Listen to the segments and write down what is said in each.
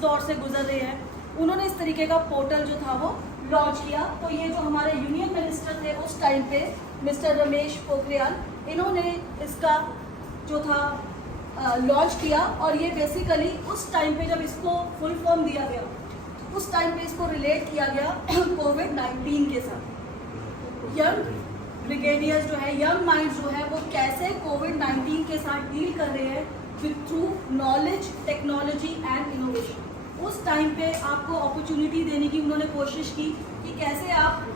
दौर से गुजर रहे हैं, उन्होंने इस तरीके का पोर्टल जो था वो लॉन्च किया। तो ये जो हमारे यूनियन मिनिस्टर थे उस टाइम पे मिस्टर रमेश पोखरियाल, इन्होंने इसका जो था लॉन्च किया। और ये बेसिकली उस टाइम पे जब इसको फुल फॉर्म दिया गया, उस टाइम पे इसको रिलेट किया गया कोविड-19 के साथ। यंग ब्रिगेडियर्स जो है, यंग माइंड जो है, वो कैसे कोविड-19 के साथ डील कर रहे हैं with through knowledge, technology and innovation. उस टाइम पे आपको अपॉर्चुनिटी देने की उन्होंने कोशिश की कि कैसे आप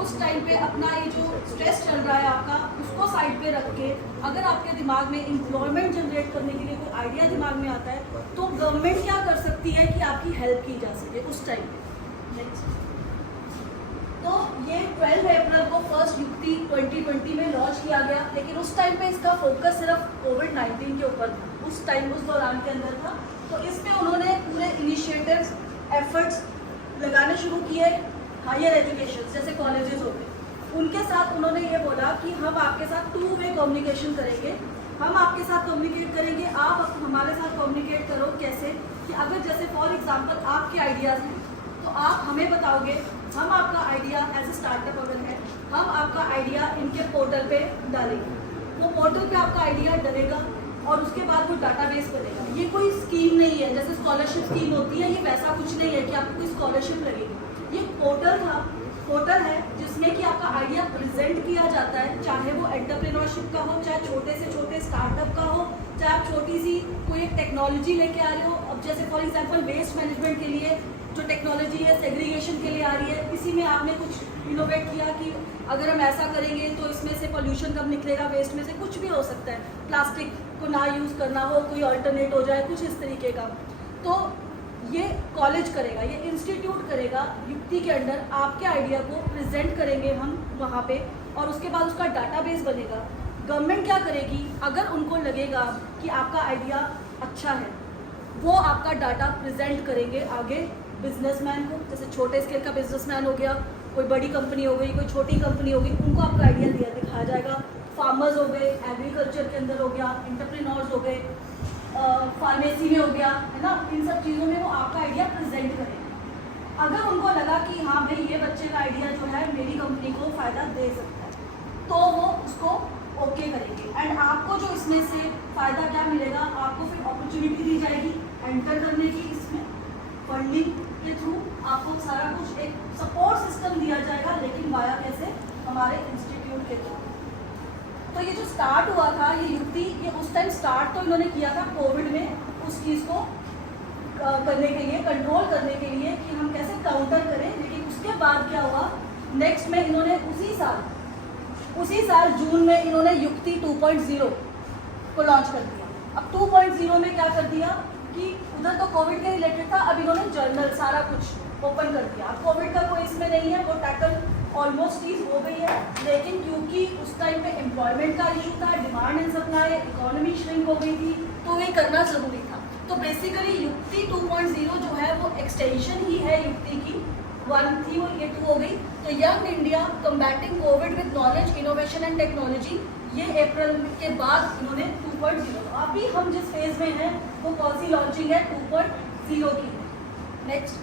उस टाइम पे अपना ये जो स्ट्रेस चल रहा है आपका, उसको साइड पे रख के अगर आपके दिमाग में एम्प्लॉयमेंट जनरेट करने के लिए कोई आइडिया दिमाग में आता है, तो गवर्नमेंट क्या कर सकती है कि आपकी हेल्प की जा सके उस टाइम पे। नेक्स्ट, तो ये 12 अप्रैल को फर्स्ट युक्ति 2020 में लॉन्च किया गया, लेकिन उस टाइम पे इसका फोकस सिर्फ कोविड-19 के ऊपर था, उस टाइम उस दौरान के अंदर था। तो इसमें उन्होंने पूरे इनिशिएटिव्स, एफर्ट्स लगाने शुरू किए। हायर एजुकेशन जैसे कॉलेजेस हो गए, उनके साथ उन्होंने ये बोला कि हम आपके साथ 2 वे कम्युनिकेशन करेंगे, हम आपके साथ कम्युनिकेट करेंगे, आप हमारे साथ कम्युनिकेट करो। कैसे कि अगर जैसे फॉर एग्जांपल आपके आइडियाज़ हैं तो आप हमें बताओगे, हम आपका आइडिया एज ए स्टार्टअप अगर है, हम आपका आइडिया इनके पोर्टल पे डालेंगे, वो पोर्टल पे आपका आइडिया डलेगा और उसके बाद वो डाटाबेस बनेगा। ये कोई स्कीम नहीं है जैसे स्कॉलरशिप स्कीम होती है, ये वैसा कुछ नहीं है कि आपको कोई स्कॉलरशिप लगेगी। ये पोर्टल है जिसमें कि आपका आइडिया प्रेजेंट किया जाता है, चाहे वो एंटरप्रेन्योरशिप का हो, चाहे छोटे से छोटे स्टार्टअप का हो, चाहे आप छोटी सी कोई एक टेक्नोलॉजी लेके आ रहे हो। अब जैसे फॉर एग्जांपल वेस्ट मैनेजमेंट के लिए जो टेक्नोलॉजी है सेग्रीगेशन के लिए आ रही है, इसी में आपने कुछ इनोवेट किया कि अगर हम ऐसा करेंगे तो इसमें से पोल्यूशन कब निकलेगा, वेस्ट में से कुछ भी हो सकता है, प्लास्टिक को ना यूज़ करना हो, कोई अल्टरनेट हो जाए, कुछ इस तरीके का। तो ये कॉलेज करेगा, ये इंस्टीट्यूट करेगा, युक्ति के अंडर आपके आइडिया को प्रेजेंट करेंगे हम वहाँ पे, और उसके बाद उसका डाटाबेस बनेगा। गवर्नमेंट क्या करेगी, अगर उनको लगेगा कि आपका आइडिया अच्छा है, वो आपका डाटा प्रेजेंट करेंगे आगे बिजनेसमैन को। जैसे छोटे स्केल का बिजनेसमैन हो गया, कोई बड़ी कंपनी हो गई, कोई छोटी कंपनी हो गई, उनको आपका आइडिया दिखाया जाएगा। फार्मर्स हो गए, एग्रीकल्चर के अंदर हो गया, एंटरप्रेन्योर्स हो गए, फार्मेसी में हो गया, है ना, इन सब चीज़ों में वो आपका आइडिया प्रेजेंट करेंगे। अगर उनको लगा कि हाँ भाई ये बच्चे का आइडिया जो है मेरी कंपनी को फ़ायदा दे सकता है, तो वो उसको ओके करेंगे। एंड आपको जो इसमें से फ़ायदा क्या मिलेगा, आपको फिर अपॉर्चुनिटी दी जाएगी एंटर करने की, इसमें फंडिंग के थ्रू आपको सारा कुछ एक सपोर्ट सिस्टम दिया जाएगा, लेकिन वाया कैसे, हमारे इंस्टीट्यूट के थ्रू। तो ये जो स्टार्ट हुआ था ये युक्ति, ये उस टाइम स्टार्ट तो इन्होंने किया था कोविड में, उस चीज़ को करने के लिए, कंट्रोल करने के लिए कि हम कैसे काउंटर करें। लेकिन उसके बाद क्या हुआ, नेक्स्ट में इन्होंने उसी साल जून में इन्होंने युक्ति 2.0 को लॉन्च कर दिया। अब 2.0 में क्या कर दिया कि उधर तो कोविड के रिलेटेड था, अब इन्होंने जर्नल सारा कुछ ओपन कर दिया। अब कोविड का कोई इसमें नहीं है, वो टैकल ऑलमोस्ट चीज़ हो गई है, लेकिन क्योंकि उस टाइम पे एम्प्लॉयमेंट का इशू था, demand and supply, economy shrink हो गई थी, तो ये करना ज़रूरी था। तो बेसिकली युक्ति 2.0 जो है वो एक्सटेंशन ही है युक्ति की। 1 थी वो, ये 2 हो गई। तो young India combating Covid with knowledge, innovation and technology, ये अप्रैल के बाद इन्होंने 2.0। अभी हम जिस फेज में हैं वो कौन सी लॉन्चिंग है, 2.0 की। नेक्स्ट,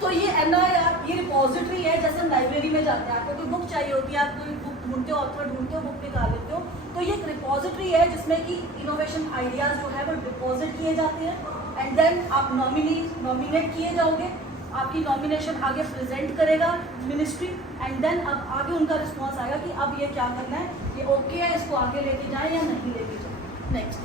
तो ये NIR, ये रिपोजिटरी है, जैसे लाइब्रेरी में जाते हैं, आपको कोई बुक चाहिए होती है, आप कोई बुक ढूंढते हो, ऑथर ढूंढते हो, बुक निकाल लेते हो, तो ये एक रिपोजिटरी है जिसमें कि इनोवेशन आइडियाज़ जो है वो डिपॉजिट किए जाते हैं। एंड देन आप नॉमिनेट किए जाओगे, आपकी नॉमिनेशन आगे प्रेजेंट करेगा मिनिस्ट्री, एंड देन अब आगे उनका रिस्पॉन्स आएगा कि अब ये क्या करना है, ये ओके है, इसको आगे लेके जाए या नहीं लेके जाए। नेक्स्ट,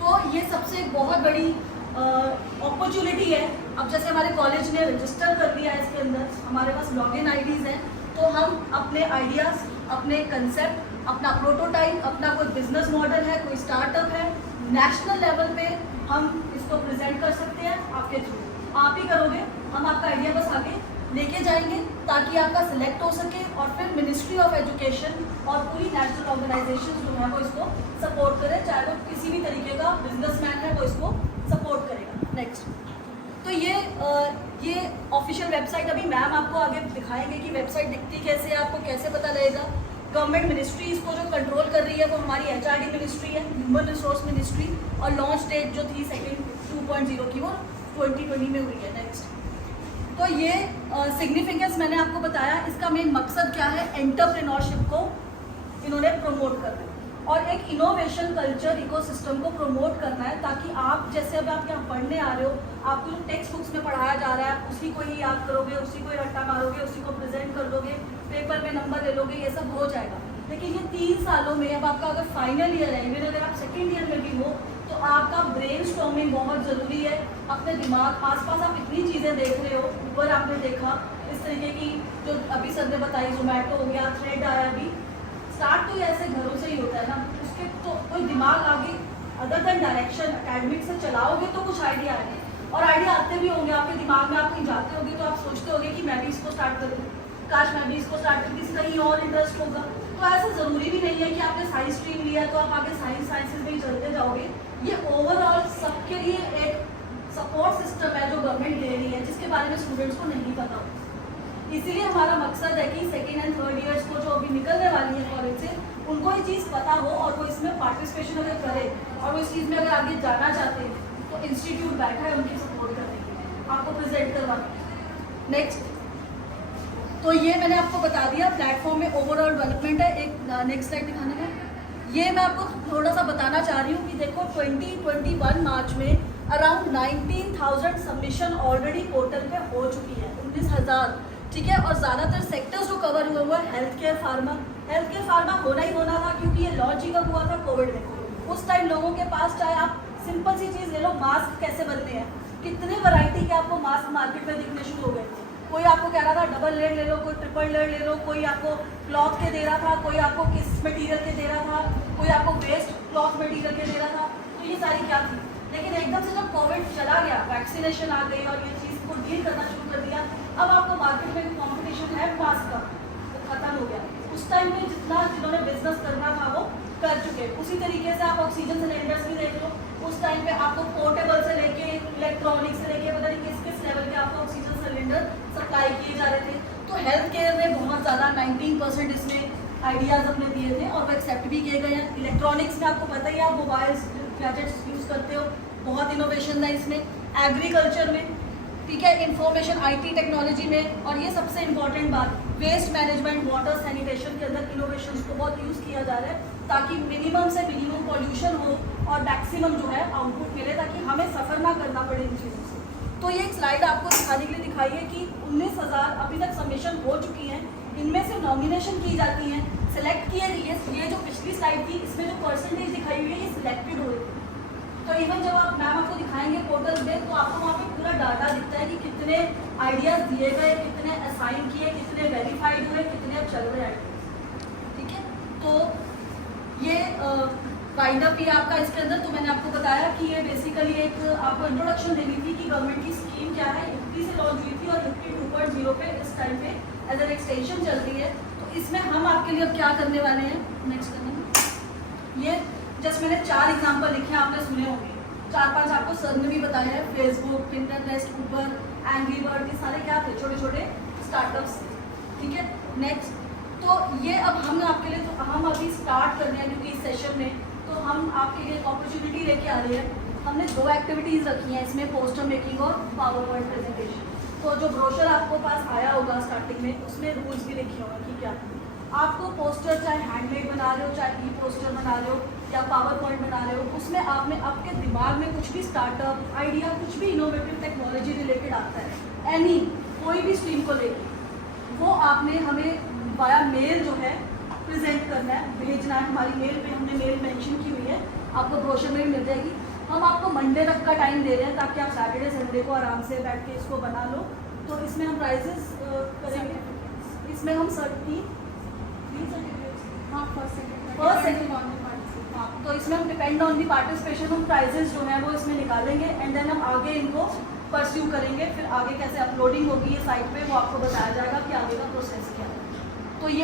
तो ये सबसे एक बहुत बड़ी अपॉर्चुनिटी है। अब जैसे हमारे कॉलेज ने रजिस्टर कर दिया है, इसके अंदर हमारे पास लॉगिन आईडीज़ हैं, तो हम अपने आइडियाज़, अपने कंसेप्ट, अपना प्रोटोटाइप, अपना कोई बिजनेस मॉडल है, कोई स्टार्टअप है, नेशनल लेवल पे हम इसको प्रेजेंट कर सकते हैं आपके थ्रू। आप ही करोगे, हम आपका आइडिया बस आगे लेके जाएंगे ताकि आपका सिलेक्ट हो सके, और फिर मिनिस्ट्री ऑफ एजुकेशन और पूरी नेशनल ऑर्गेनाइजेशन जो है वो इसको सपोर्ट करें, चाहे वो किसी भी तरीके का बिजनेसमैन है वो इसको सपोर्ट करेगा। नेक्स्ट, तो ये ऑफिशियल वेबसाइट अभी मैम आपको आगे दिखाएंगे कि वेबसाइट दिखती कैसे है, आपको कैसे पता लगेगा। गवर्नमेंट मिनिस्ट्री इसको जो कंट्रोल कर रही है वो हमारी HRD मिनिस्ट्री है, ह्यूमन रिसोर्स मिनिस्ट्री, और लॉन्च डेट जो थी 2.0 की वो 2020 में हुई है। नेक्स्ट, तो ये सिग्निफिकेंस मैंने आपको बताया, इसका मेन मकसद क्या है, एंटरप्रेन्योरशिप को इन्होंने प्रमोट करना है और एक इनोवेशन कल्चर इकोसिस्टम को प्रमोट करना है, ताकि आप जैसे अब आप यहाँ पढ़ने आ रहे हो, आपको जो टेक्स्ट बुक्स में पढ़ाया जा रहा है उसी को ही याद करोगे, उसी को ही रट्टा मारोगे, उसी को प्रेजेंट कर दोगे, पेपर में नंबर ले लोगे, ये सब हो जाएगा। लेकिन ये 3 सालों में अब आपका अगर फाइनल ईयर है, इवन अगर आप सेकेंड ईयर में भी हो, तो आपका ब्रेन स्टॉर्मिंग बहुत ज़रूरी है। अपने दिमाग आसपास आप इतनी चीज़ें देख रहे हो, ऊपर आपने देखा इस तरीके की जो अभी सर ने बताई, जोमेटो हो गया, थ्रेड आया, अभी स्टार्ट तो ये ऐसे घरों से ही होता है ना, उसके तो कोई दिमाग आगे अदर देन डायरेक्शन एकेडमिक से चलाओगे तो कुछ आइडिया आए, और आइडिया आते भी होंगे आपके दिमाग में, आप कहीं जाते होंगे तो आप सोचते होंगे कि मैं भी इसको स्टार्ट करूँ, काश मैं भी इसको स्टार्ट करूँ, किसी कहीं और इंटरेस्ट होगा। तो ऐसा ज़रूरी भी नहीं है कि आपने साइंस स्ट्रीम लिया है तो आप आगे साइंसेज में ही चलते जाओगे। ये ओवरऑल सबके लिए एक सपोर्ट सिस्टम है जो गवर्नमेंट दे रही है, जिसके बारे में स्टूडेंट्स को नहीं पता होता। इसीलिए हमारा मकसद है कि सेकेंड एंड थर्ड ईयर्स को जो अभी निकलने वाली है कॉलेज से, उनको ये चीज़ पता हो और वो इसमें पार्टिसिपेशन अगर करे और वो इस चीज़ में अगर आगे जाना चाहते हैं तो इंस्टीट्यूट बैठा है उनकी सपोर्ट करने के लिए, आपको प्रेजेंट करवाना। नेक्स्ट, तो ये मैंने आपको बता दिया प्लेटफॉर्म में ओवरऑल डेवलपमेंट है। एक नेक्स्ट स्लाइड दिखाने में, ये मैं आपको थोड़ा सा बताना चाह रही हूँ कि देखो 2021 मार्च में अराउंड 19,000 सबमिशन ऑलरेडी पोर्टल पे हो चुकी है, 19,000, ठीक है। और ज़्यादातर सेक्टर्स जो कवर हुए हुआ है हेल्थ केयर फार्मा होना ही होना था, क्योंकि ये लॉन्च ही कब हुआ था, कोविड में। उस टाइम लोगों के पास, चाहे आप सिंपल सी चीज़ ले लो, मास्क कैसे बनते हैं, कितने वैरायटी के आपको मास्क मार्केट में दिखने शुरू हो गए थे। कोई आपको कह रहा था डबल लेयर ले लो, कोई ट्रिपल लेयर ले लो, कोई आपको क्लॉथ के दे रहा था, कोई आपको किस मटेरियल के दे रहा था, कोई आपको वेस्ट क्लॉथ मटेरियल के दे रहा था। तो ये सारी क्या थी, लेकिन एकदम से जब कोविड चला गया, वैक्सीनेशन आ गई और ये चीज़ को डील करना शुरू कर दिया, अब आपको मार्केट में कॉम्पिटिशन है मास्क का, तो खत्म हो गया। उस टाइम में जिन्होंने बिजनेस करना था वो कर चुके। उसी तरीके से आप ऑक्सीजन सिलेंडर्स भी देख लो, उस टाइम पे आपको पोर्टेबल से लेके इलेक्ट्रॉनिक से लेके पता नहीं किस किस लेवल के आपको ऑक्सीजन सिलेंडर सप्लाई किए जा रहे थे। तो हेल्थ केयर में बहुत ज़्यादा 19% इसमें आइडियाज़ अपने दिए थे और वो एक्सेप्ट भी किए गए हैं। इलेक्ट्रॉनिक्स में आपको पता ही है, आप मोबाइल्स गैजेट्स यूज़ करते हो, बहुत इनोवेशन है इसमें। एग्रीकल्चर में, ठीक है, इंफॉर्मेशन IT टेक्नोलॉजी में, और ये सबसे इम्पॉर्टेंट बात, वेस्ट मैनेजमेंट वाटर सैनिटेशन के अंदर इनोवेशन को बहुत यूज़ किया जा रहा है, ताकि मिनिमम से मिनिमम पॉल्यूशन हो और मैक्सिमम जो है आउटपुट मिले, ताकि हमें सफ़र ना करना पड़े इन चीज़ों से। तो ये एक स्लाइड आपको दिखाने के लिए दिखाई है कि 19,000 अभी तक सबमिशन हो चुकी हैं, इनमें से नॉमिनेशन की जाती हैं, सेलेक्ट किए गए। ये जो पिछली स्लाइड थी इसमें जो परसेंटेज दिखाई हुई है ये सिलेक्टेड हो रही है। तो इवन जब आप मैम आपको दिखाएंगे पोर्टल में, तो आपको वहाँ पे पूरा डाटा दिखता है कि कितने आइडियाज़ दिए गए, कितने असाइन किए, कितने वेरीफाइड हुए, कितने अब चल रहे आइडियाज, ठीक है। तो ये वाइंड अप ही आपका इसके अंदर। तो मैंने आपको बताया कि ये बेसिकली एक आपको इंट्रोडक्शन देनी थी कि गवर्नमेंट की स्कीम क्या है, युक्ति से लॉन्च हुई थी और युक्ति 2.0 पे इस टाइम पे एज एन एक्सटेंशन चल रही है। तो इसमें हम आपके लिए अब क्या करने वाले हैं, नेक्स्ट करने में, ये जस्ट मैंने 4 एग्जाम्पल लिखे हैं, आपने सुने होंगे, 4-5 आपको सर ने भी बताया है। Facebook, Pinterest, Uber, angry bird, ये सारे क्या थे, छोटे छोटे स्टार्टअप्स, ठीक है। नेक्स्ट, तो ये अब हम आपके लिए, तो हम अभी स्टार्ट कर रहे हैं क्योंकि इस सेशन में तो हम आपके लिए एक अपॉर्चुनिटी लेके आ रहे हैं। हमने 2 एक्टिविटीज़ रखी हैं इसमें, पोस्टर मेकिंग और पावर पॉइंट प्रेजेंटेशन। तो जो ब्रोशर आपको पास आया होगा स्टार्टिंग में, उसमें रूल्स भी लिखे होंगे कि क्या आपको पोस्टर, चाहे हैंडमेड बना रहे हो, चाहे पोस्टर बना रहे हो या पावर पॉइंट बना रहे हो, उसमें आपने आपके दिमाग में कुछ भी स्टार्टअप आइडिया, कुछ भी इनोवेटिव टेक्नोलॉजी रिलेटेड आता है, एनी कोई भी स्ट्रीम को लेकर, वो आपने हमें वाया मेल जो है प्रेजेंट करना है, भेजना है। हमारी मेल पे हमने मेल मेंशन की हुई है, आपको ब्रोशर में भी मिल जाएगी। हम आपको मंडे तक का टाइम दे रहे हैं ताकि आप सैटरडे संडे को आराम से बैठ के इसको बना लो। तो इसमें हम प्राइजेस करेंगे, इसमें हम फर्स्ट सेकंड, हाँ, तो इसमें हम डिपेंड ऑन दी पार्टिसिपेशन हम प्राइजेस जो है वो इसमें निकालेंगे एंड देन हम आगे इनको परस्यू करेंगे। फिर आगे कैसे अपलोडिंग होगी ये साइट पे, वो आपको बताया जाएगा कि आगे का प्रोसेस क्या है। तो ये